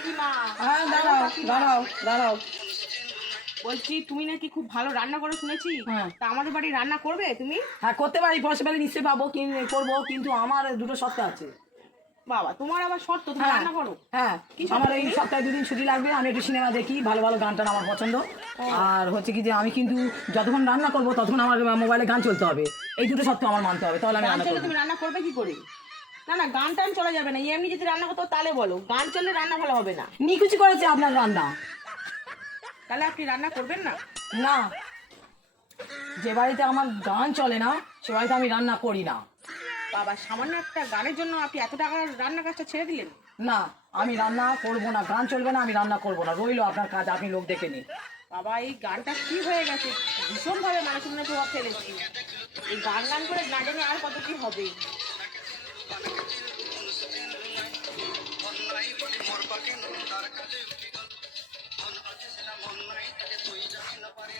কাকিমা। হ্যাঁ দাঁড়াও দাঁড়াও দাঁড়াও। বলছি তুমি নাকি খুব ভালো রান্না করো শুনেছি। হ্যাঁ। তা আমাদের বাড়ি রান্না করবে তুমি? হ্যাঁ করতে পারি, পসিবল নিশ্চয়ই পাবো, করবো, কিন্তু আমার দুটো শর্ত আছে। বাবা তোমার আবার শর্ত, তুমি হ্যাঁ রান্না করো? হ্যাঁ, কি শর্ত আমার এই তুমি? সপ্তাহে 2 দিন ছুটি লাগবে, আমি একটু সিনেমা দেখি, ভালো ভালো গান টান আমার পছন্দ। আর হচ্ছে কি যে আমি কিন্তু যতক্ষণ রান্না করবো ততক্ষণ আমার মোবাইলে গান চলতে হবে, এই দুটো শর্ত আমার মানতে হবে, তাহলে আমি গান রান্না চললে করবো। তুমি রান্না করবে কি করে? না না, গান টান চলে যাবে না, এমনি যদি রান্না করতে হয় তাহলে বলো, গান চললে রান্না ভালো হবে না। নিকুচি করেছে আপনার রান্না। তাহলে আপনি রান্না করবেন না? না, যে বাড়িতে আমার গান চলে না সে বাড়িতে আমি রান্না করি না। বাবা সামান্য একটা গানের জন্য আপনি এত টাকা রান্না কাজটা ছেড়ে দিলেন? না, আমি রান্না করবো না, গান চলবে না, আমি রান্না করবো না, রইলো আপনার কাজ, আপনি লোক দেখে নিন। বাবা এই গানটা কি হয়ে গেছে, ভীষণ ভাবে মানুষের মনে প্রভাব ফেলেছি। এই গান গান করে না জানি আর কত কি হবে। মন আছে না মন নাই তাকে তুই জানি না পারে